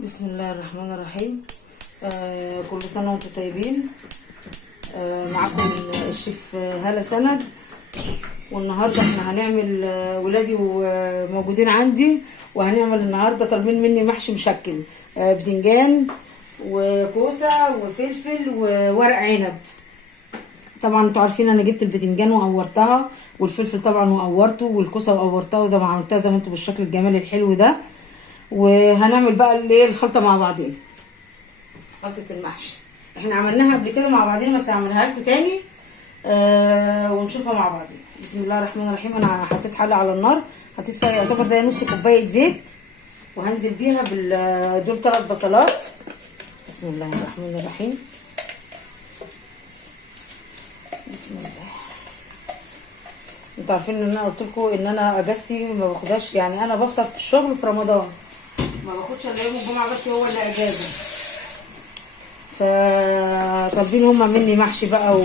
بسم الله الرحمن الرحيم. كل سنة وانتم طيبين. معاكم الشيف هالة سند. والنهارده احنا هنعمل ولادي وموجودين عندي، وهنعمل النهارده طالبين مني محشي مشكل، بتنجان وكوسه وفلفل وورق عنب. طبعا انتوا عارفين انا جبت البتنجان وقورتها، والفلفل طبعا وقورته، والكوسه وقورتها وزي ما عملتها زي ما انتوا بالشكل الجمالي الحلو ده. وهنعمل بقى الايه الخلطه مع بعضين، خلطه المحشي. احنا عملناها قبل كده مع بعضين بس هعملها لكم تاني ونشوفها مع بعضين. بسم الله الرحمن الرحيم. انا حطيت حله على النار، حطيت فيها يعتبر زي نص كوبايه زيت، وهنزل بيها دول 3 بصلات. بسم الله الرحمن الرحيم. بسم الله. انتوا عارفين ان انا قلت لكم ان انا اجازتي ما باخدهاش، يعني انا بفطر في الشغل في رمضان، ما باخدش الا يوم الجمعه بس هو اللي اجازه. فطالبين هما مني محشي بقى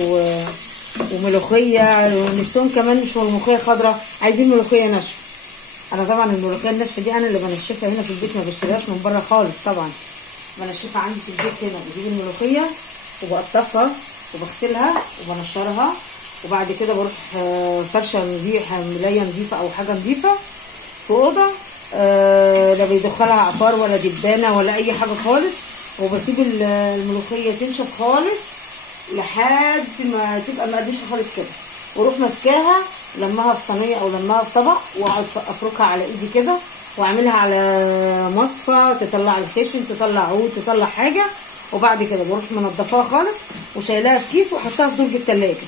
وملوخيه، ونفسهم كمان مش ملوخيه خضراء، عايزين ملوخيه ناشفه. انا طبعا الملوخيه الناشفه دي انا اللي بنشفها هنا في البيت، ما بشتريهاش من بره خالص. طبعا بنشفها عندي في البيت هنا، بجيب الملوخيه وبقطفها وبغسلها وبنشرها، وبعد كده بروح فرشه نظيفه، ملايه نظيفه او حاجه نظيفه في اوضه، لا بيدخلها عفار ولا دبانه ولا اي حاجه خالص. وبسيب الملوخيه تنشف خالص لحد ما تبقى مقدوشه خالص كده، واروح ماسكاها لمها في صينيه او لمها في طبق، واقعد افركها على ايدي كده، واعملها على مصفى تطلع الخشن، تطلع عود، تطلع حاجه. وبعد كده بروح منضفاها خالص وشايلاها في كيس واحطها في درج التلاجة،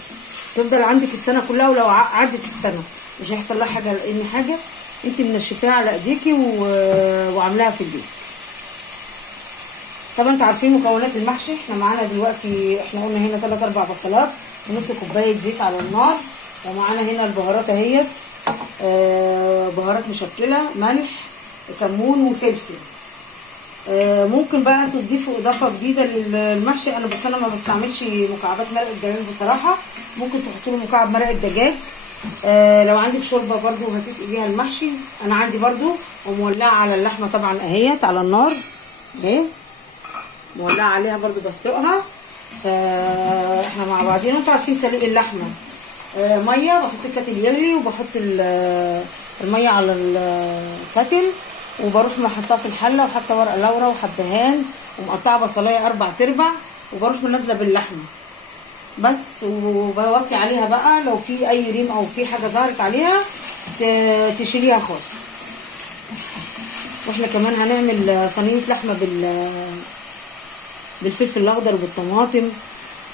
تفضل عندك السنه كلها. ولو عدت السنه مش هيحصل لها حاجه، لان حاجه انت منشفاها على ايديكي وعاملاها في البيت. طبعا انتوا عارفين مكونات المحشي. احنا معانا دلوقتي، احنا قلنا هنا 3 4 بصلات ونص كوبايه زيت على النار، ومعانا هنا البهارات اهيت، بهارات مشكله، ملح، كمون وفلفل. ممكن بقى انتوا تضيفوا اضافه جديده للمحشي، بس انا ما بستعملش مكعبات مرق الدجاج بصراحه. ممكن تحطوا له مكعب مرق الدجاج. لو عندك شوربه برضو هتسقي بيها المحشي. انا عندي برضو ومولعه على اللحمه طبعا اهيت على النار اهي، مولعه عليها برضو بسلقها. فاحنا مع بعضينا. انتوا عارفين سليق اللحمه ميه، بحط الكاتل يغلي وبحط الميه على الكاتل، وبروح محطها في الحله، وحاطه ورق لورا وحبهان، ومقطعه بصلايه 4/4، وبروح منزله باللحمه بس، وبوطي عليها بقى. لو في اي ريم او في حاجه ظهرت عليها تشيليها خالص. واحنا كمان هنعمل صينيه لحمه بالفلفل الاخضر وبالطماطم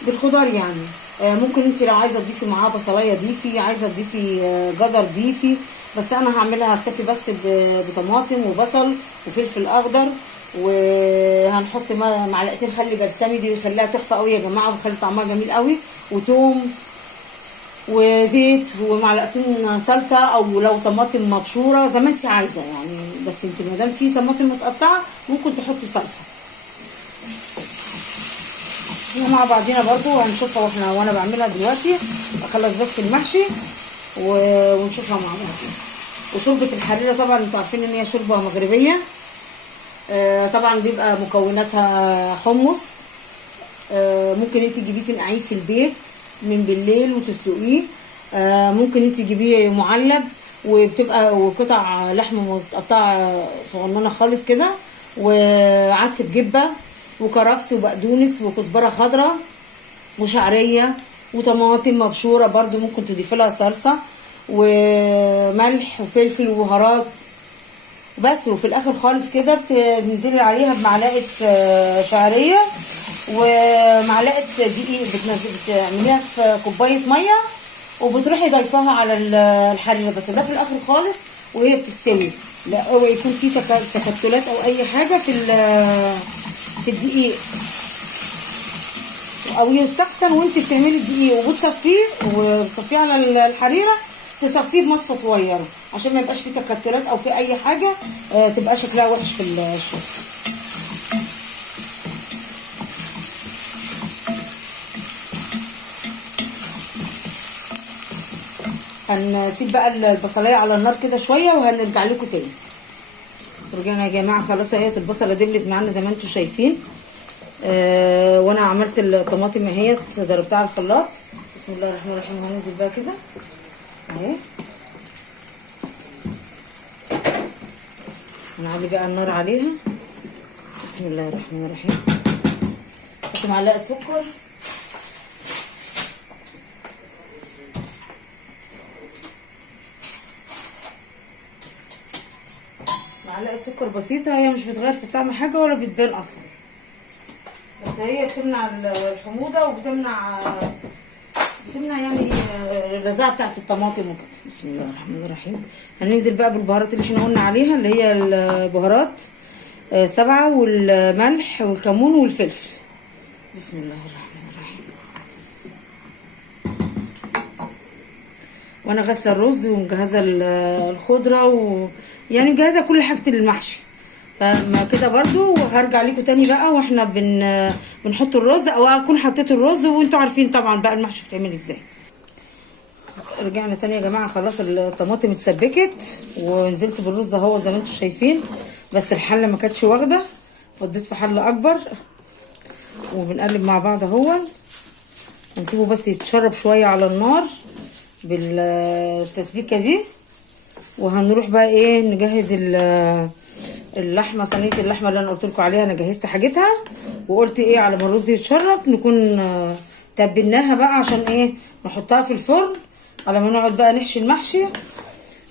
بالخضار يعني. ممكن انت لو عايزه تضيفي معاها بصلايه ضيفي، عايزه تضيفي جزر ضيفي، بس انا هعملها هكتفي بس بطماطم وبصل وفلفل اخضر. وهنحط معلقتين خل برسمي، دي بيخليها تحفه قوي يا جماعه، وبيخلي طعمها جميل قوي، وتوم وزيت ومعلقتين صلصه، او لو طماطم مبشوره زي ما انت عايزه يعني. بس انت ما دام في طماطم متقطعه ممكن تحطي صلصه. مع بعضينا برضو وهنشوفها وانا بعملها دلوقتي. اخلص بس المحشي ونشوفها مع بعض. وشوربه الحريره طبعا انتوا عارفين ان هي شوربه مغربيه. طبعا بيبقى مكوناتها حمص. ممكن انت تجيبيه تنقعيه في البيت من بالليل وتسلقيه. ممكن انت تجيبيه معلب، وبتبقى وقطع لحمه متقطعه صغننه خالص كده، وعدس بجبه وكرفس وبقدونس وكزبره خضراء وشعريه وطماطم مبشوره برضو، ممكن تضيفي لها صلصه وملح وفلفل وبهارات بس. وفي الاخر خالص كده بتنزلي عليها بمعلقه شعريه ومعلقه دقيق، بتعمليها في كوبايه ميه وبتروحي ضيفاها على الحريره. بس ده في الاخر خالص وهي بتستوي، لا اوعي يكون في تكتلات او اي حاجه في الدقيق، او يستحسن وانت بتعملي الدقيق وبتصفيه على الحريره، تصفيه بمصفى صغيره عشان ما يبقاش فيه تكتلات او في اي حاجه تبقى شكلها وحش في الشرب. هنسيب بقى البصلايه على النار كده شويه وهنرجع لكم تاني. رجعنا يا جماعه خلاص اهي البصله دبلت معانا زي ما انتم شايفين. وانا عملت الطماطم اهي ضربتها على الخلاط. بسم الله الرحمن الرحيم. هننزل بقى كده اهي، نعلي بقى النار عليها. بسم الله الرحمن الرحيم. نحط معلقه سكر، معلقه سكر بسيطه، هي مش بتغير في طعم حاجه ولا بتبان اصلا، بس هي بتمنع الحموضه وبتمنع يعني اللذاذه بتاعت الطماطم وكده. بسم الله الرحمن الرحيم. هننزل بقى بالبهارات اللي احنا قلنا عليها، اللي هي البهارات 7 والملح والكمون والفلفل. بسم الله الرحمن الرحيم. وانا غاسله الرز ومجهزه الخضره يعني مجهزه كل حاجه المحشي، فما كده برضو. وهرجع لكم تاني بقى واحنا بنحط الرز، او اكون حطيت الرز وانتوا عارفين طبعا بقى المحشي بتعمل ازاي. رجعنا تاني يا جماعه، خلاص الطماطم اتسبكت ونزلت بالرز اهو زي ما انتوا شايفين، بس الحله ما كانتش واخده، فضيت في حله اكبر وبنقلب مع بعض اهو. هنسيبه بس يتشرب شويه على النار بالتسبيكه دي، وهنروح بقى ايه نجهز اللحمه. صينيه اللحمه اللي انا قلت لكم عليها انا جهزت حاجتها، وقلت ايه على ما الرز يتشرب نكون تبلناها بقى عشان ايه نحطها في الفرن على ما نقعد بقى نحشي المحشي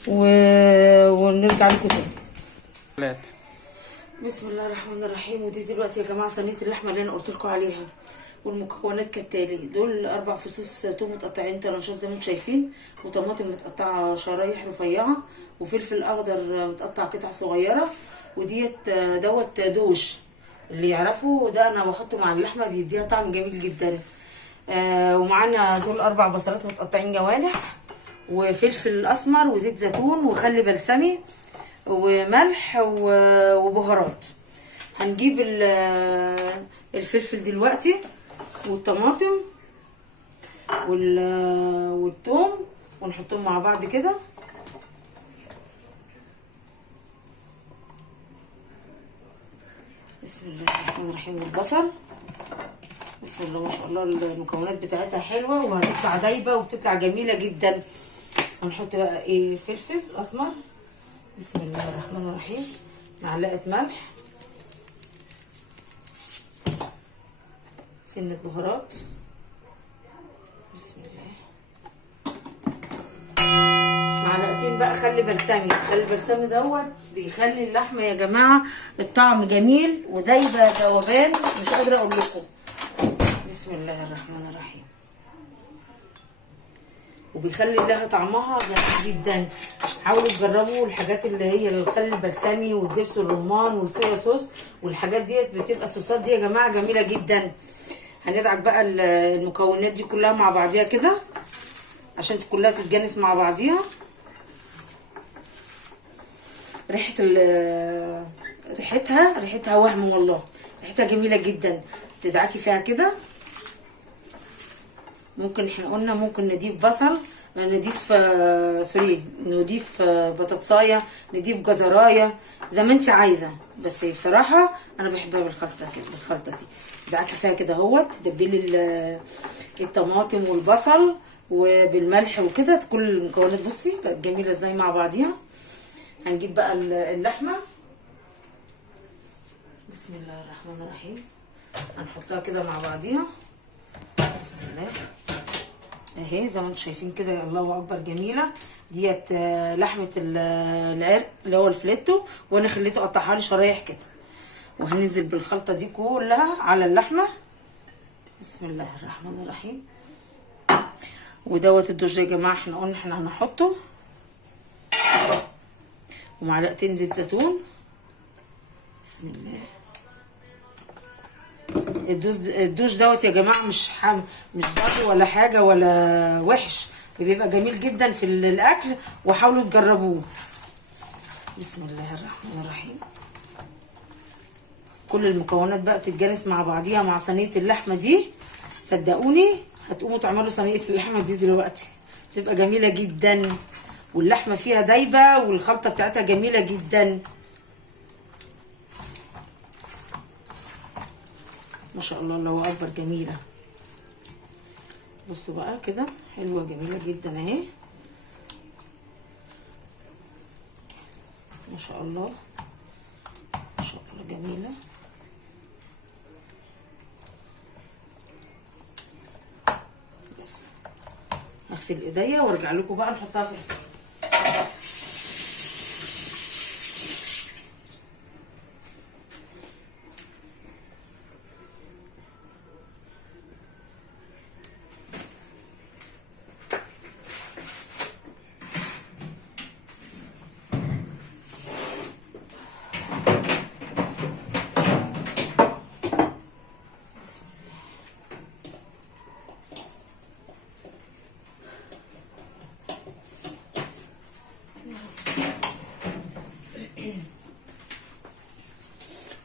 ونرجع لكم تاني. بسم الله الرحمن الرحيم. ودي دلوقتي يا جماعه صينيه اللحمه اللي انا قلت لكم عليها، والمكونات كالتالي: دول 4 فصوص توم متقطعين طرنشات زي ما انتم شايفين، وطماطم متقطعه شرايح رفيعه، وفلفل اخضر متقطع قطع صغيره، وديت دوت دوش اللي يعرفوا ده انا بحطه مع اللحمه بيديها طعم جميل جدا. ومعانا دول 4 بصلات متقطعين جوانح، وفلفل اسمر، وزيت زيتون، وخل بلسمي، وملح، وبهارات. هنجيب الفلفل دلوقتي والطماطم والثوم ونحطهم مع بعض كده. بسم الله الرحمن الرحيم. والبصل بسم الله ما شاء الله المكونات بتاعتها حلوه وهتطلع دايبه وبتطلع جميله جدا. هنحط بقى ايه الفلفل الاسمر. بسم الله الرحمن الرحيم. معلقه ملح، سنه بهارات. بسم الله. معلقتين بقى خل بلسمي. خل بلسمي دوت بيخلي اللحمه يا جماعه الطعم جميل ودايبه ذوبان مش قادره اقول لكم. بسم الله الرحمن الرحيم. وبيخلي لها طعمها جميل جدا. حاولوا تجربوا الحاجات اللي هي الخل البلسمي والدبس الرمان والصويا صوص والحاجات ديت، بتبقى الصوصات دي يا جماعه جميله جدا. هندعك بقى المكونات دي كلها مع بعضيها كده عشان كلها تتجانس مع بعضيها. ريحتها وهم والله، ريحتها جميله جدا. تدعكي فيها كده. ممكن احنا قلنا ممكن نضيف بصل، نضيف نضيف بطاطسايه، نضيف جزرايه زي ما انت عايزه، بس بصراحه انا بحبها بالخلطه كده. بالخلطه دي تدعكي فيها كده اهوت، تدبلي الطماطم والبصل وبالملح وكده. كل المكونات بصي بقت جميله ازاي مع بعضيها. هنجيب بقى اللحمه. بسم الله الرحمن الرحيم. هنحطها كده مع بعضيها. بسم الله اهي زي ما انتم شايفين كده. الله اكبر جميله ديت. لحمه العرق اللي هو الفليتو، وانا خليته اقطعها لي شرايح كده. وهننزل بالخلطه دي كلها على اللحمه. بسم الله الرحمن الرحيم. ودوت الدوش ده يا جماعه احنا قلنا احنا هنحطه، ومعلقتين زيت زيتون. بسم الله. الدوش دوت يا جماعه مش ضار ولا حاجه ولا وحش، بيبقى جميل جدا في الاكل، وحاولوا تجربوه. بسم الله الرحمن الرحيم. كل المكونات بقى بتتجانس مع بعضيها مع صينيه اللحمه دي. صدقوني هتقوموا تعملوا صينيه اللحمه دي دلوقتي، بتبقى جميله جدا، واللحمه فيها دايبه، والخلطه بتاعتها جميله جدا. ما شاء الله الله اكبر جميله. بصوا بقى كده حلوه جميله جدا اهي ما شاء الله ما شاء الله جميله. بس هغسل ايديا وارجع لكم بقى نحطها في الفرن.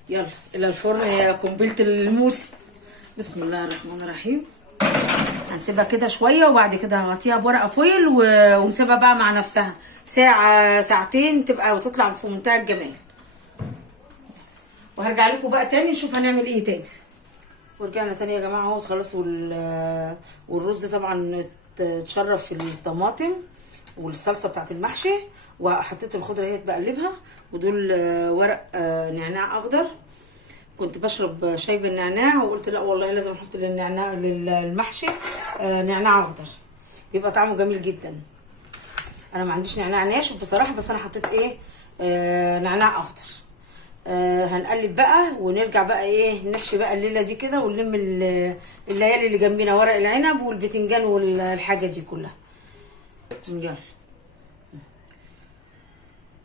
يلا الى الفرن يا قنبله الموسم. بسم الله الرحمن الرحيم. هنسيبها كده شويه وبعد كده هغطيها بورقه فويل ونسيبها بقى مع نفسها ساعه ساعتين تبقى وتطلع في منتهى الجمال. وهرجع لكم بقى تاني نشوف هنعمل ايه تاني. ورجعنا تاني يا جماعه اهو خلاص. والرز طبعا اتشرب في الطماطم والصلصه بتاعت المحشي، وحطيت الخضره اهي بقلبها. ودول ورق نعناع اخضر. كنت بشرب شاي بالنعناع وقلت لا والله لازم احط للنعناع للمحشي نعناع اخضر بيبقى طعمه جميل جدا. انا ما عنديش نعناع ناشف بصراحه، بس انا حطيت ايه نعناع اخضر. هنقلب بقى ونرجع بقى ايه نحشي بقى الليله دي كده، ونلم الليالي اللي جنبنا ورق العنب والبتنجان والحاجه دي كلها. يلا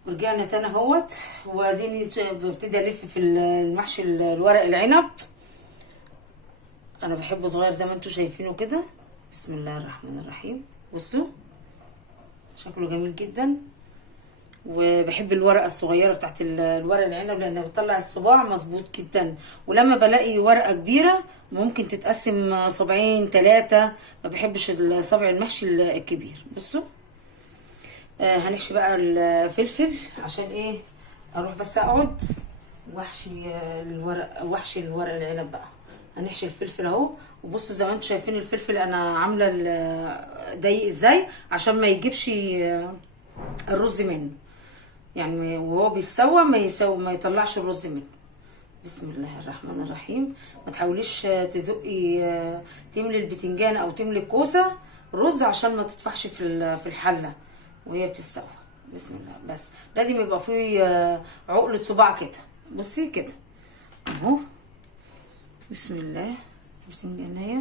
ورجعنا تاني اهوت، واديني ببتدي الف في المحشي الورق العنب. انا بحبه صغير زي ما انتم شايفينه كده. بسم الله الرحمن الرحيم. بصوا شكله جميل جدا. وبحب الورقه الصغيره بتاعت الورق العنب لانها بتطلع الصباع مظبوط جدا. ولما بلاقي ورقه كبيره ممكن تتقسم صبعين 3. ما بحبش الصبع المحشي الكبير. بصوا هنحشي بقى الفلفل عشان ايه اروح بس اقعد واحشي الورق العنب بقى. هنحشي الفلفل اهو. وبصوا زي ما انتم شايفين الفلفل انا عامله ضيق ازاي عشان ما يجيبش الرز منه، يعني وهو بيتسوى ما يطلعش الرز منه. بسم الله الرحمن الرحيم. ما تحاوليش تزقي تملي البتنجان او تملي الكوسه رز عشان ما تطفحش في الحله وهي بتتسوى. بسم الله. بس لازم يبقى فيه عقله صباع كده. بصي كده اهو. بسم الله. بتنجانيه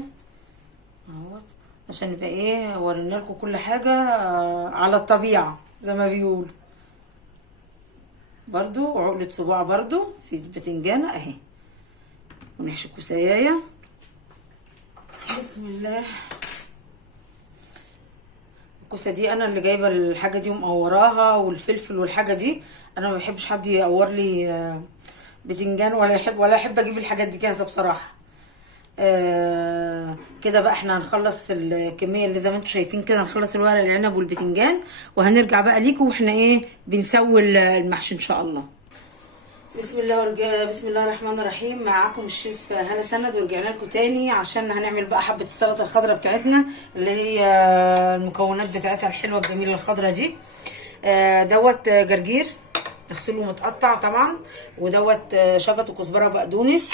اهوت عشان يبقى ايه ورينا لكم كل حاجه على الطبيعه زي ما بيقولوا. برضو عقله صباع برضو في البتنجانه اهي. ونحشي كوسايه. بسم الله. الكوسه دي انا اللي جايبه الحاجه دي ومقوراها، والفلفل والحاجه دي. انا ما بحبش حد يقور لي بتنجان ولا احب اجيب الحاجات دي جاهزه بصراحه. كده بقى احنا هنخلص الكميه اللي زي ما انتم شايفين كده. هنخلص الورق العنب والبتنجان وهنرجع بقى ليكم واحنا ايه بنسوي المحشي ان شاء الله. بسم الله الرحمن الرحيم. معاكم الشيف هلا سند، ورجعنا لكم تاني عشان هنعمل بقى حبه السلطه الخضراء بتاعتنا اللي هي المكونات بتاعتها الحلوه الجميله الخضراء دي. دوت جرجير اغسله متقطع طبعا، ودوت شبت وكزبره وبقدونس.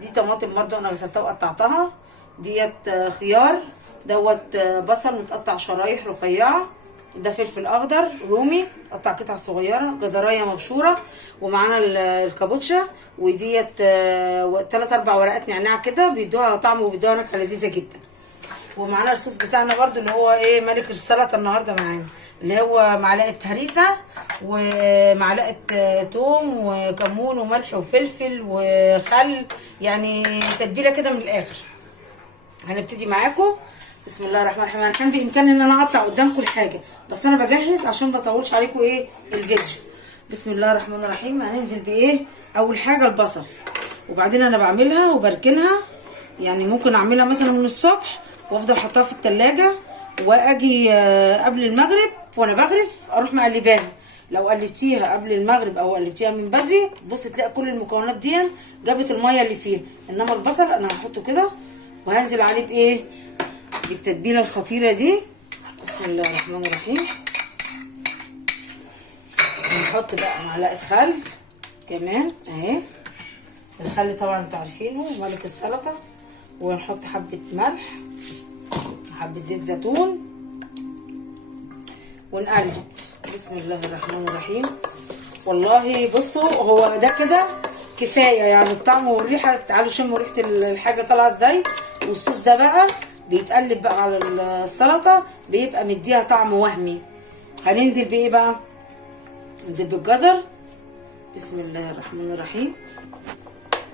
دي طماطم برده انا غسلتها وقطعتها. ديت خيار. دوت بصل متقطع شرايح رفيعه. ده فلفل اخضر رومي قطع قطع صغيره. جزرايه مبشوره. ومعانا الكابوتشا. وديت 3-4 ورقات نعناع كده بيدوها طعم وبيدوها نكهه لذيذه جدا. ومعانا الصوص بتاعنا برده اللي هو ايه ملك السلطه النهارده معانا، اللي هو معلقه هريسه ومعلقه توم وكمون وملح وفلفل وخل، يعني تتبيله كده من الاخر. هنبتدي معاكم. بسم الله الرحمن الرحيم. كان بامكاني ان انا اقطع قدامكم الحاجه، بس انا بجهز عشان ما اطولش عليكم ايه الفيديو. بسم الله الرحمن الرحيم. هننزل بايه؟ اول حاجه البصل، وبعدين انا بعملها وبركنها. يعني ممكن اعملها مثلا من الصبح وافضل احطها في التلاجة، واجي قبل المغرب وانا بغرف اروح مقلباها. لو قلبتيها قبل المغرب او قلبتيها من بدري بص تلاقي كل المكونات دي جابت الميه اللي فيها. انما البصل انا هحطه كده وهنزل عليه بايه؟ بالتتبيله الخطيره دي. بسم الله الرحمن الرحيم. نحط بقى معلقه خل كمان اهي، الخل طبعا انتوا عارفينه ملك السلطه، ونحط حبه ملح وحبه زيت زيتون ونقلب. بسم الله الرحمن الرحيم. والله بصوا هو ده كده كفايه يعني الطعم والريحه. تعالوا شموا ريحه الحاجه طالعه ازاي. والصوص ده بقى بيتقلب بقى على السلطه بيبقى مديها طعم وهمي. هننزل بايه بقى؟ ننزل بالجزر. بسم الله الرحمن الرحيم.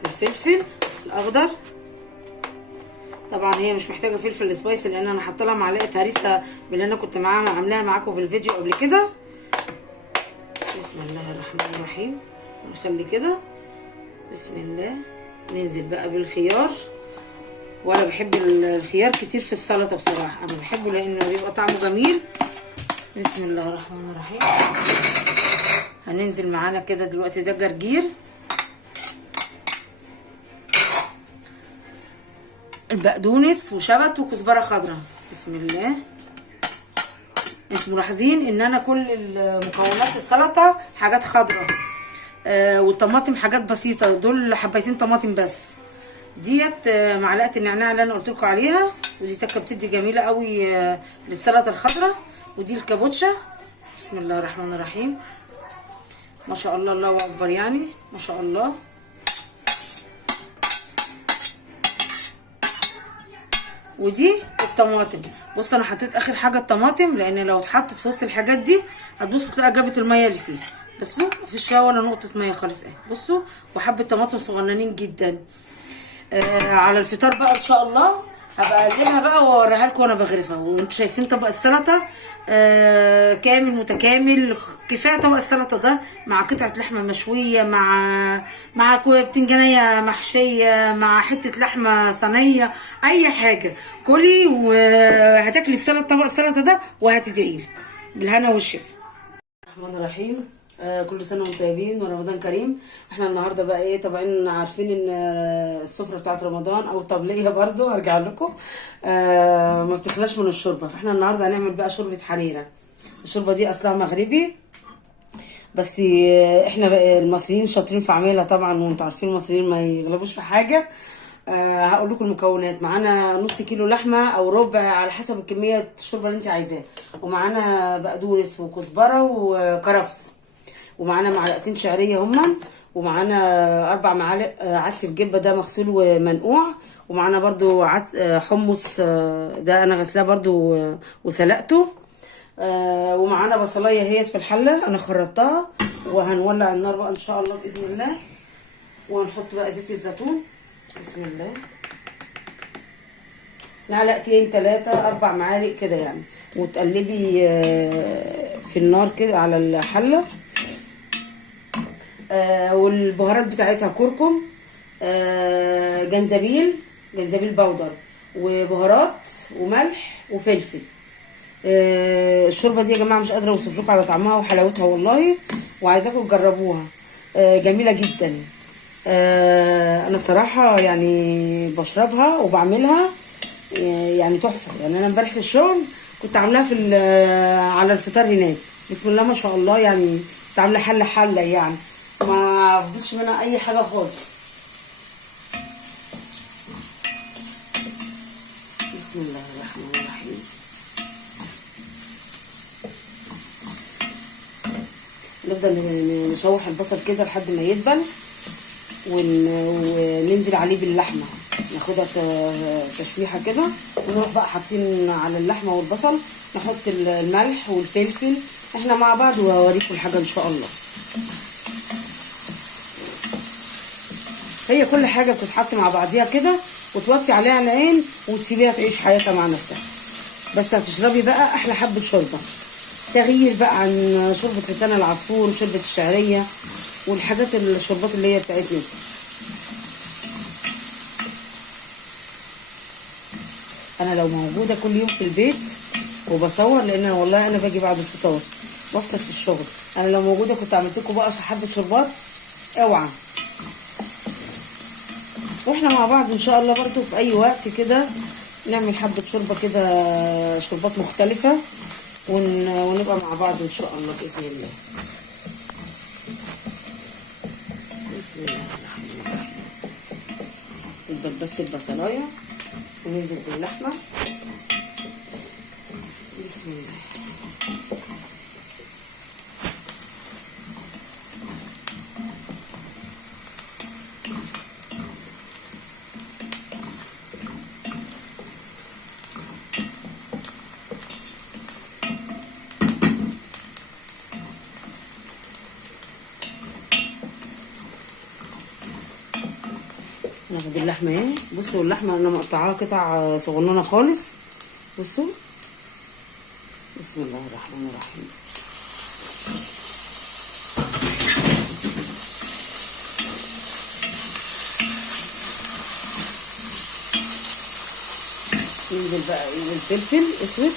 الفلفل الاخضر طبعا هي مش محتاجه فلفل سبايسي لان انا حاطه لها معلقه هريسه من اللي انا كنت عاملاها معاكم في الفيديو قبل كده. بسم الله الرحمن الرحيم. نخلي كده. بسم الله. ننزل بقى بالخيار، وانا بحب الخيار كتير في السلطه بصراحه، انا بحبه لانه بيبقى طعمه جميل. بسم الله الرحمن الرحيم. هننزل معانا كده دلوقتي ده جرجير، البقدونس وشبت وكزبره خضراء. بسم الله. انتوا ملاحظين ان انا كل المكونات السلطه حاجات خضراء والطماطم حاجات بسيطه، دول حبيتين طماطم بس. ديت معلقه النعناع اللي انا قلت لكم عليها، ودي تكه بتدي جميله قوي للسلطه الخضراء. ودي الكابوتشا. بسم الله الرحمن الرحيم. ما شاء الله الله اكبر يعني ما شاء الله. ودي الطماطم. بص انا حطيت اخر حاجه الطماطم لان لو اتحطت في وسط الحاجات دي هتبص تلاقي جابت الميه اللي فيها. بصوا مفيش فيها ولا نقطه ميه خالص اهي. بصوا وحبه طماطم صغننين جدا. على الفطار بقى ان شاء الله هبقى اقلبها بقى واوريها لكم وانا بغرفها. وانتوا شايفين طبق السلطه كامل متكامل. كفايه طبق السلطه ده مع قطعه لحمه مشويه، مع بتنجانيه محشيه، مع حته لحمه صينيه، اي حاجه كلي وهتاكلي السلطه طبق السلطه ده وهتدعيلي بالهنا والشفا. الرحمن الرحيم. كل سنه وانتم طيبين ورمضان كريم. احنا النهارده بقى ايه، طبعا عارفين ان السفره بتاعت رمضان او الطبليه برضو هرجع لكم ما بتخلاش من الشوربه. فاحنا النهارده هنعمل بقى شوربه حريره. الشوربه دي اصلها مغربي بس احنا بقى المصريين شاطرين في عملها طبعا، وانتم عارفين المصريين ما يغلبوش في حاجه. هقول لكم المكونات. معانا نص كيلو لحمه او ربع على حسب الكميه الشوربه اللي انت عايزاها، ومعانا بقدونس وكزبره وكرفس، ومعانا معلقتين شعريه هما، ومعانا 4 معالق عدس بجبه ده مغسول ومنقوع، ومعانا برضو حمص ده انا غسلاه برضو وسلقته، ومعانا بصلايه هي في الحله انا خرطتها. وهنولع النار بقى ان شاء الله باذن الله، وهنحط بقى زيت الزيتون. بسم الله. معلقتين 3 4 معالق كده يعني، وتقلبي في النار كده على الحله. والبهارات بتاعتها كركم، جنزبيل بودر، وبهارات وملح وفلفل. الشوربه دي يا جماعه مش قادره اوصف لكم على طعمها وحلاوتها والله، وعايزاكم تجربوها. جميله جدا. انا بصراحه يعني بشربها وبعملها يعني تحفه. يعني انا امبارح في الشغل كنت عاملاها على الفطار هناك. بسم الله ما شاء الله يعني كنت عامله حله يعني ما فضلش منها اي حاجه خالص. بسم الله الرحمن الرحيم. نفضل نشوح البصل كده لحد ما يدبل، وننزل عليه باللحمه ناخدها تشويحه كده، ونروح بقى حاطين على اللحمه والبصل نحط الملح والفلفل احنا مع بعض، وهوريكم الحاجه ان شاء الله. هي كل حاجه بتتحط مع بعضيها كده وتوطي عليها العين وتسيبيها تعيش حياتها مع نفسها. بس هتشربي بقى احلى حبه شوربه، تغيير بقى عن شوربه لسان العصفور وشوربه الشعريه والحاجات الشوربات اللي هي بتاعتنا دي. انا لو موجوده كل يوم في البيت وبصور، لان والله انا باجي بعد الفطار بفطر في الشغل. انا لو موجوده كنت عملت لكم بقى حبه شربات، اوعى. واحنا مع بعض ان شاء الله برضو في اي وقت كده نعمل حبه شوربه كده، شربات مختلفه، ونبقى مع بعض ان شاء الله باذن الله. بسم الله الرحمن الرحيم. نبدا بس البصلايه وننزل باللحمه. بسم الله. ناخد اللحمه اهي. بصوا اللحمه انا مقطعاها قطع صغننه خالص. بصوا. بسم الله الرحمن الرحيم. ننزل بقى ايه الفلفل اسود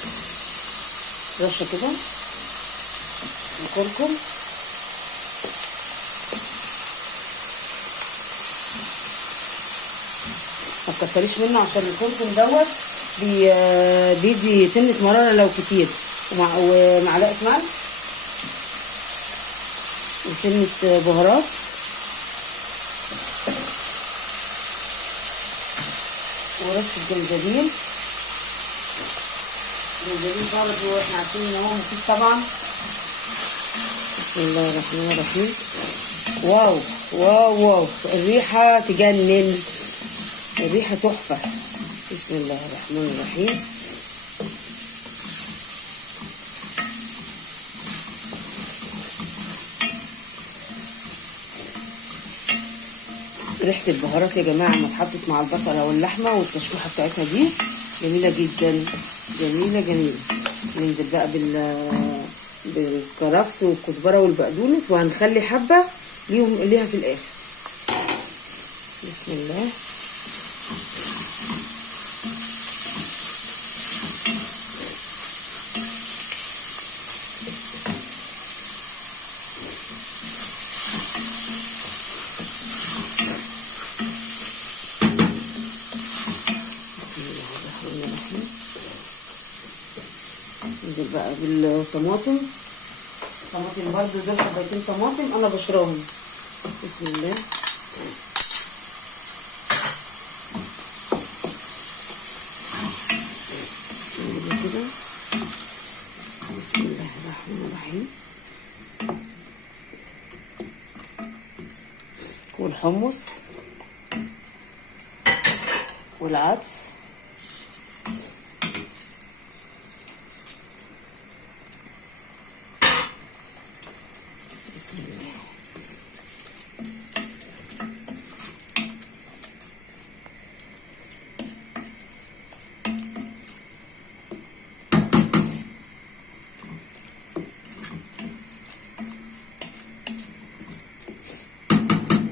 رشه كده وكركم. ما تكتريش منه عشان الكركم دوت بيدي سنه مراره لو كتير، ومعلقه ملح وسنه بهارات ورشه جنزبيل. الجنزبيل برضه احنا عارفين ان هو مفيد طبعا. بسم الله الرحمن الرحيم. واو واو واو، الريحه تجنن، الريحه تحفه. بسم الله الرحمن الرحيم. ريحه البهارات يا جماعه ما اتحطت مع البصله واللحمه والتشويحه بتاعتها دي جميله جدا، جميله جميله. ننزل بقى بالكرفس والكزبره والبقدونس، وهنخلي حبه ليها في الاخر. بسم الله. ننزل بقى بالطماطم. الطماطم برضو دول حبتين طماطم انا بشراهم. بسم الله. كده. بسم الله الرحمن الرحيم. والحمص والعدس. بسم الله.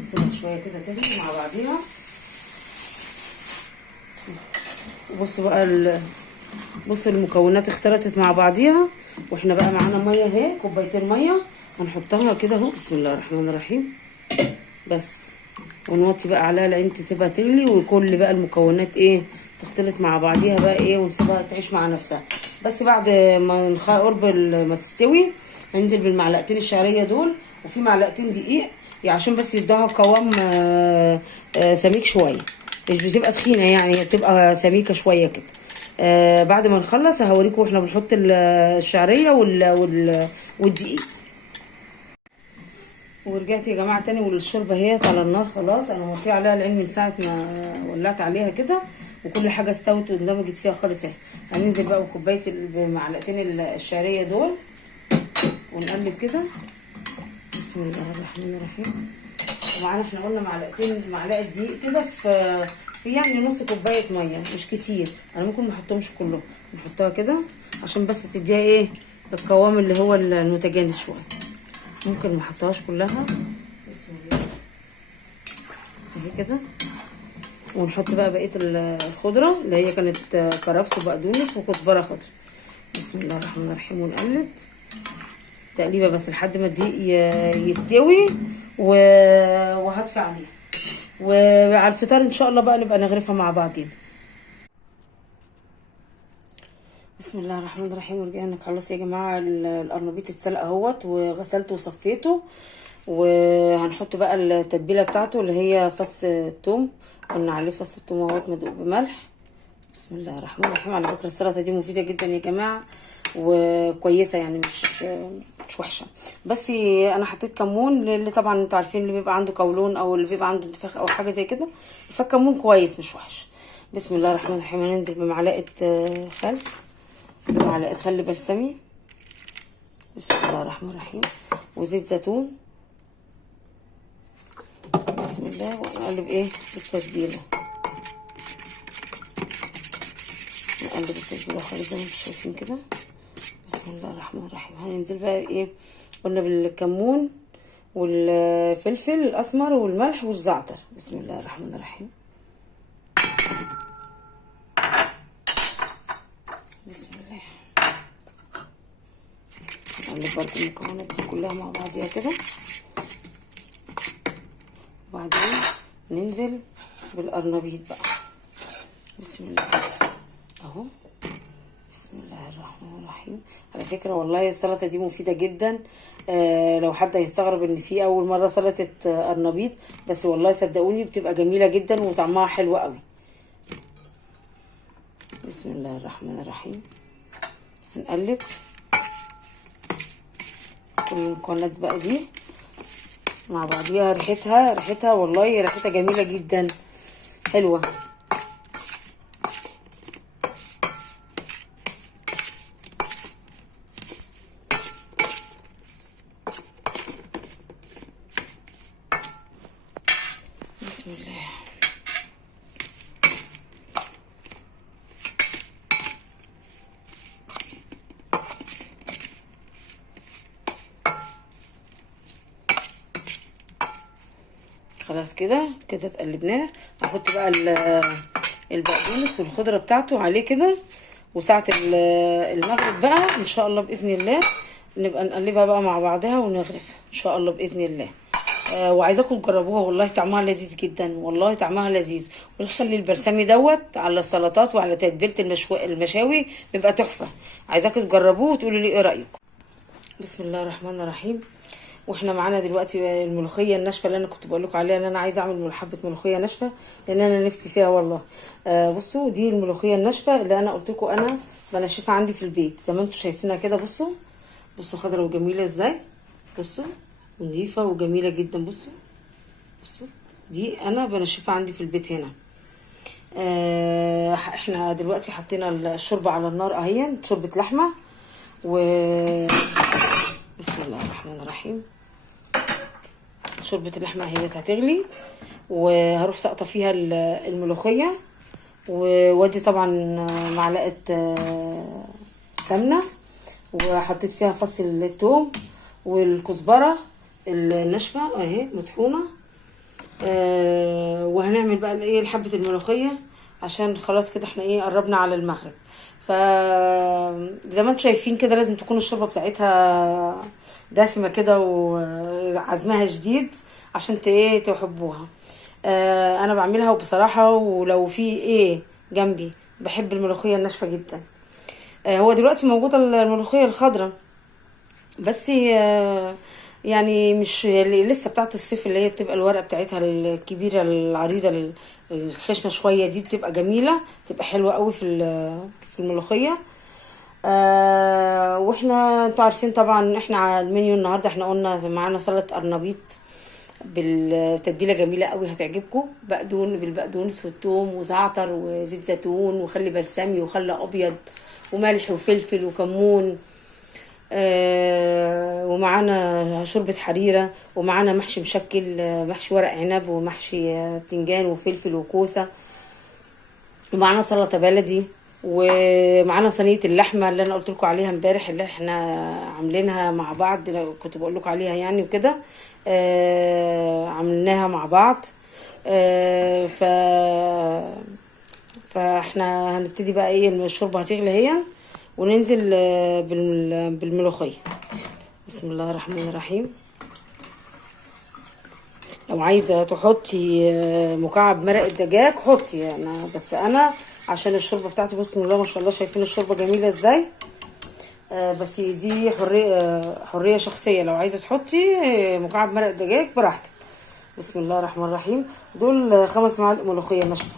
نسيبها شويه كده تغلي مع بعضيها. بصوا بقى بصوا المكونات اختلطت مع بعضيها، واحنا بقى معانا ميه اهي، كوبايتين ميه هنحطها كده اهو. بسم الله الرحمن الرحيم. بس ونوطي بقى عليها لان تسيبها تغلي، وكل بقى المكونات ايه تختلط مع بعضيها بقى ايه، ونسيبها تعيش مع نفسها. بس بعد ما قرب ما تستوي هننزل بالمعلقتين الشعريه دول، وفي معلقتين دقيق يعني عشان بس يديها قوام سميك شويه، مش بتبقى تخينه يعني، هي بتبقى سميكه شويه كده. بعد ما نخلص هوريكم واحنا بنحط الشعريه والدقيق. ورجعت يا جماعه تاني، والشوربه اهي على النار خلاص. انا موطيه عليها العين من ساعه ما ولعت عليها كده، وكل حاجه استوت واندمجت فيها خالص اهي. هننزل بقى بكوبايه بمعلقتين الشعريه دول ونقلب كده. بسم الله الرحمن الرحيم. ومعانا احنا قلنا معلقه دقيق كده في يعني نص كوبايه ميه، مش كتير. انا ممكن ما احطهمش كلهم، نحطها كده عشان بس تديها ايه القوام اللي هو المتجانس شويه. ممكن ما احطهاش كلها. بسم الله اهي كده. ونحط بقى بقيه الخضره اللي هي كانت كرفس وبقدونس وكزبره خضراء. بسم الله الرحمن الرحيم. ونقلب تقليبه بس لحد ما الدقيق يستوي وهطفي عليه. وعلى الفطار ان شاء الله بقى نبقى نغرفها مع بعضين. بسم الله الرحمن الرحيم. ورجعنا خلاص يا جماعه، القرنبيط اتسلق اهوت وغسلته وصفيته. وهنحط بقى التتبيله بتاعته اللي هي فص الثوم، قلنا عليه فص الثوم اهوت مدقوق بملح. بسم الله الرحمن الرحيم. على فكره السلطه دي مفيده جدا يا جماعه وكويسه، يعني مش وحشه. بس انا حطيت كمون، اللي طبعا انتوا عارفين اللي بيبقى عنده قولون او اللي بيبقى عنده انتفاخ او حاجه زي كده، فالكمون كويس مش وحش. بسم الله الرحمن الرحيم. هننزل بمعلقه خل، معلقه خل بلسمي. بسم الله الرحمن الرحيم. وزيت زيتون. بسم الله. ونقلب التتبيله، نقلب التتبيله خالص زي ما انتم شايفين كده. بسم الله الرحمن الرحيم. هننزل بقى قلنا بالكمون والفلفل الاسمر والملح والزعتر. بسم الله الرحمن الرحيم. بسم الله. نقلب برضه المكونات دي كلها مع بعضيها كده، وبعدين ننزل بالقرنبيط بقى. بسم الله اهو. بسم الله الرحمن الرحيم. على فكره والله السلطه دي مفيده جدا. لو حد هيستغرب ان في اول مره سلطه قرنبيط، بس والله صدقوني بتبقى جميله جدا وطعمها حلو قوي. بسم الله الرحمن الرحيم. هنقلب كل المكونات بقى دي مع بعضيها. ريحتها والله ريحتها جميله جدا حلوه. بسم الله. خلاص كده اتقلبناه. هحط بقى البقدونس والخضره بتاعته عليه كده، وساعه المغرب بقى ان شاء الله باذن الله نبقى نقلبها بقى مع بعضها ونغرفها ان شاء الله باذن الله. وعايزاكم تجربوها والله طعمها لذيذ جدا، والله طعمها لذيذ. والخل البرسمي دوت على السلطات وعلى تتبيله المشاوي بيبقى تحفه. عايزاكم تجربوه وتقولوا لي ايه رايكم. بص الله الرحمن الرحيم. واحنا معانا دلوقتي الملوخيه الناشفه اللي انا كنت بقول لكم عليها ان انا عايزه اعمل حبه ملوخيه ناشفه لان انا نفسي فيها والله. بصوا دي الملوخيه الناشفه اللي انا قلت لكم انا بنشفها عندي في البيت زي ما انتم شايفينها كده. بصوا خضره وجميله ازاي، بصوا نظيفه وجميله جدا. بصوا دي انا بنشفها عندي في البيت هنا. احنا دلوقتي حطينا الشوربه على النار اهي، شوربه لحمه. و بسم الله الرحمن الرحيم. شوربه اللحمه اهي هتغلي، وهروح ساقطه فيها الملوخيه، وودي طبعا معلقه سمنه، وحطيت فيها فص الثوم والكزبره الناشفه اهي مطحونه. وهنعمل بقى حبه الملوخيه عشان خلاص كده احنا قربنا على المغرب. فزي ما انتم شايفين كده لازم تكون الشوربه بتاعتها دسمه كده وعزمها شديد عشان تحبوها. انا بعملها وبصراحه، ولو في جنبي بحب الملوخيه الناشفه جدا. هو دلوقتي موجوده الملوخيه الخضراء، بس يعني مش لسه بتاعت الصيف اللي هي بتبقى الورقه بتاعتها الكبيره العريضه الخشنه شويه دي، بتبقى جميله، بتبقى حلوه قوي في الملوخيه. واحنا انتوا عارفين طبعا احنا على المنيو النهارده احنا قلنا معانا سلطه قرنبيط بالتتبيله جميله قوي هتعجبكم، بالبقدونس والثوم وزعتر وزيت زيتون وخل بلسمي وخل ابيض وملح وفلفل وكمون. ومعانا شوربه حريره، ومعانا محشي مشكل، محشي ورق عنب ومحشي بتنجان وفلفل وكوسه، ومعانا سلطه بلدي، ومعانا صينيه اللحمه اللي انا قلت لكم عليها امبارح اللي احنا عاملينها مع بعض، كنت بقول لكم عليها يعني وكده. عملناها مع بعض. فاحنا هنبتدي بقى الشوربه هتغلي هي، وننزل بالملوخيه. بسم الله الرحمن الرحيم. لو عايزه تحطي مكعب مرق الدجاج حطي يعني، بس انا عشان الشوربه بتاعتي بسم الله ما شاء الله، شايفين الشوربه جميله ازاي. بس دي حريه شخصيه، لو عايزه تحطي مكعب مرق الدجاج براحتك. بسم الله الرحمن الرحيم. دول 5 معالق ملوخيه ناشفه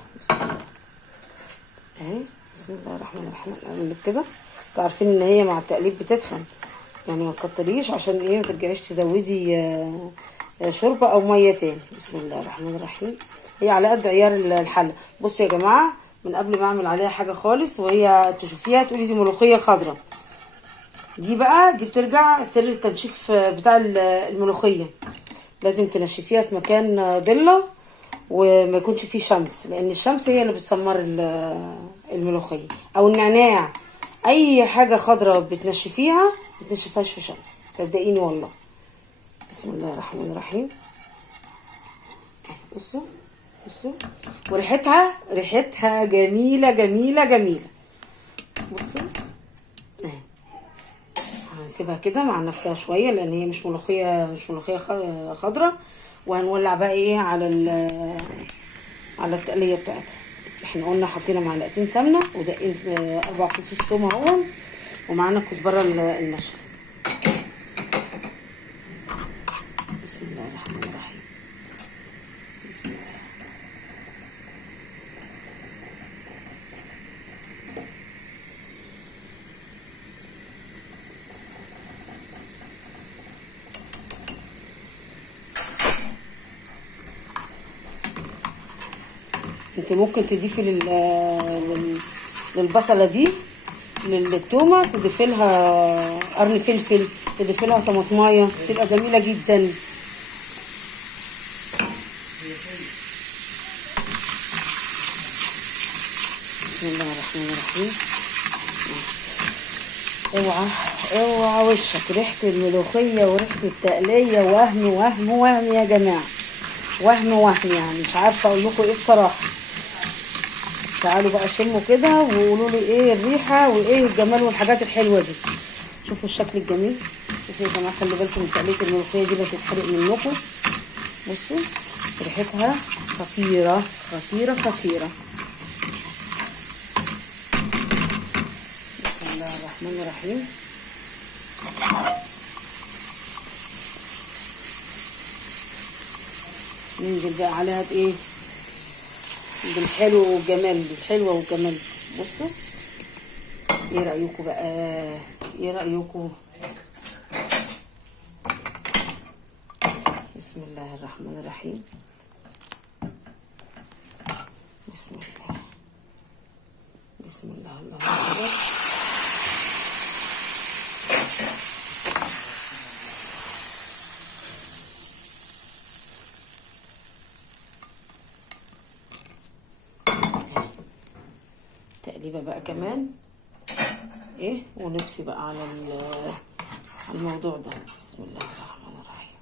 اهي. بسم الله الرحمن الرحيم. اعمل كده، انتوا عارفين ان هي مع التقليب بتتخن يعني، ما تكتريش عشان ايه ما ترجعيش تزودي شوربه او ميه تاني. بسم الله الرحمن الرحيم. هي على قد عيار الحله. بصوا يا جماعه، من قبل ما اعمل عليها حاجه خالص وهي تشوفيها تقولي دي ملوخيه خضراء، دي بقى دي بترجع سر التنشيف بتاع الملوخيه. لازم تنشفيها في مكان ضله وما يكونش فيه شمس، لان الشمس هي اللي بتسمر الملوخيه او النعناع. اي حاجه خضراء بتنشفيها ما تنشفهاش في شمس، صدقيني والله. بسم الله الرحمن الرحيم. بصوا بصوا، وريحتها جميله جميله جميله. بصوا هنسيبها كده مع نفسها شويه، لان هي مش ملوخيه خضراء. وهنولع بقى ايه على التقليه بتاعتها. احنا قلنا حطينا معلقتين سمنه ودقين 4 فصوص توم اهو، ومعانا كزبره الناشفه. بسم الله الرحمن الرحيم. بسم الله. انت ممكن تضيفي للبصله دي، للتومه، تضيفي لها قرن فلفل، تضيفي لها طماطمايه، تبقى جميله جدا. بسم الله الرحمن الرحيم. اوعى وشك ريحه الملوخيه وريحه التقليه، وهم يا جماعه، وهم يعني مش عارفه اقول لكم ايه بصراحه. تعالوا بقى شموا كده وقولوا لي ايه الريحه وايه الجمال والحاجات الحلوه دي. شوفوا الشكل الجميل. شوفوا يا جماعه، خلي بالكم من تقليه الملوخيه دي لا تتحرق منكم. بصوا ريحتها خطيره خطيره خطيره. بسم الله الرحمن الرحيم. ننزل بقى عليها بايه؟ بالحلو والجمال، بالحلوه والجمال. بصوا ايه رايكم بقى؟ ايه رايكم؟ بسم الله الرحمن الرحيم. بسم الله بسم الله. الله اكبر. تقليبه بقى كمان ايه، ونطفي بقى على الموضوع ده. بسم الله الرحمن الرحيم.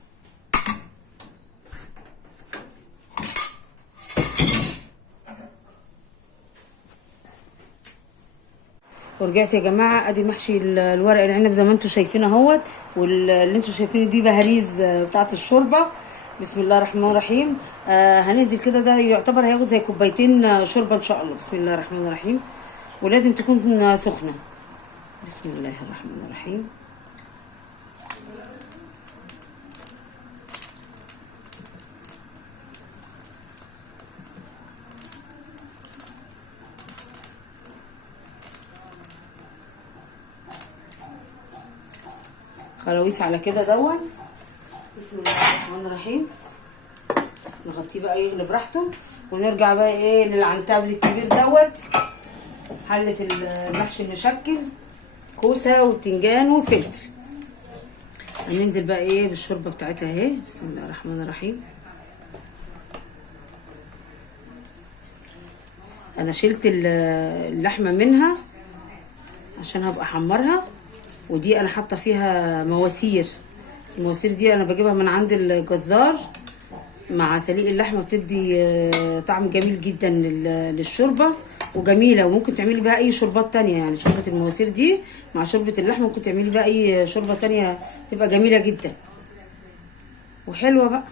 ورجعت يا جماعه، ادي محشي الورق العنب زي ما انتم شايفين اهوت، واللي انتم شايفينه دي بهاريز بتاعه الشوربه. بسم الله الرحمن الرحيم. هننزل كده، ده يعتبر هياخد زي كوبايتين شوربه ان شاء الله. بسم الله الرحمن الرحيم. ولازم تكون سخنه. بسم الله الرحمن الرحيم. خلاويص على كده دون. بسم الله الرحمن الرحيم. نغطيه بقى يغلي براحته، ونرجع بقى ايه للعنتاب الكبير دوت. حله المحشي المشكل، كوسه وبتنجان وفلفل. هننزل بقى ايه بالشوربه بتاعتها اهي. بسم الله الرحمن الرحيم. انا شلت اللحمه منها عشان هبقى احمرها، ودي انا حاطه فيها مواسير. المواسير دي انا بجيبها من عند الجزار مع سليق اللحمه، بتدي طعم جميل جدا للشوربه، وجميله، وممكن تعملي بقى اي شوربات تانية. يعني شوربه المواسير دي مع شوربه اللحمه ممكن تعملي بقى اي شوربه تانية تبقى جميله جدا وحلوه بقى،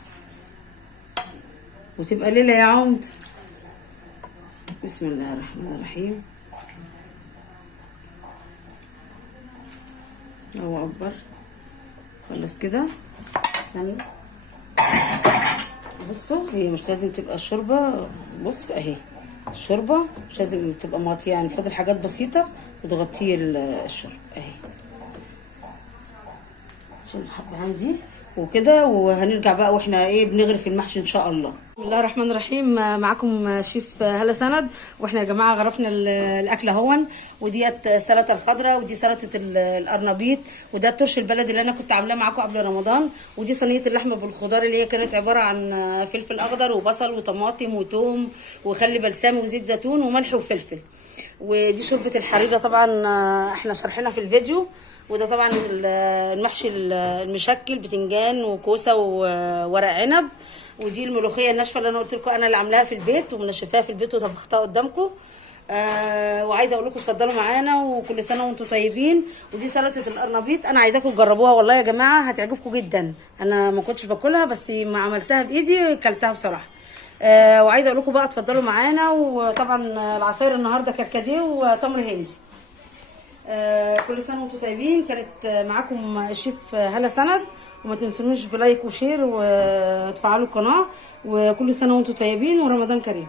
وتبقى ليله يا عمد. بسم الله الرحمن الرحيم. الله اكبر. خلاص كده. بصوا هي مش لازم تبقى الشوربه، بص اهي الشوربه مش لازم تبقى مغطيه، يعني فاضل حاجات بسيطه وتغطيه الشوربه اهي. عشان الحبه عندي وكده، وهنرجع بقى واحنا ايه بنغرف المحشي ان شاء الله. بسم الله الرحمن الرحيم. معاكم شيف هلا سند، واحنا يا جماعه غرفنا الاكل اهون. وديت سلطه الخضراء، ودي سلطه القرنبيط، وده الترش البلدي اللي انا كنت عاملاه معاكم قبل رمضان، ودي صينيه اللحمه بالخضار اللي هي كانت عباره عن فلفل اخضر وبصل وطماطم وتوم وخل بلسمي وزيت زيتون وملح وفلفل. ودي شوربه الحريره طبعا احنا شارحينها في الفيديو. وده طبعا المحشي المشكل بتنجان وكوسه وورق عنب. ودي الملوخيه الناشفه اللي انا قلت لكم انا اللي عاملاها في البيت ومنشفاها في البيت وطبختها قدامكم. وعايزه اقول لكم اتفضلوا معانا وكل سنه وانتم طيبين. ودي سلطه القرنبيط، انا عايزاكم تجربوها والله يا جماعه هتعجبكم جدا. انا ما كنتش باكلها بس ما عملتها بايدي كلتها بصراحه. وعايزه اقول لكم بقى اتفضلوا معانا. وطبعا العصاير النهارده كركديه وتمر هندي. كل سنه وانتم طيبين. كانت معاكم الشيف هلا سند، وما تنسونوش بلايك وشير وتفعلوا القناه. وكل سنه وانتم طيبين ورمضان كريم.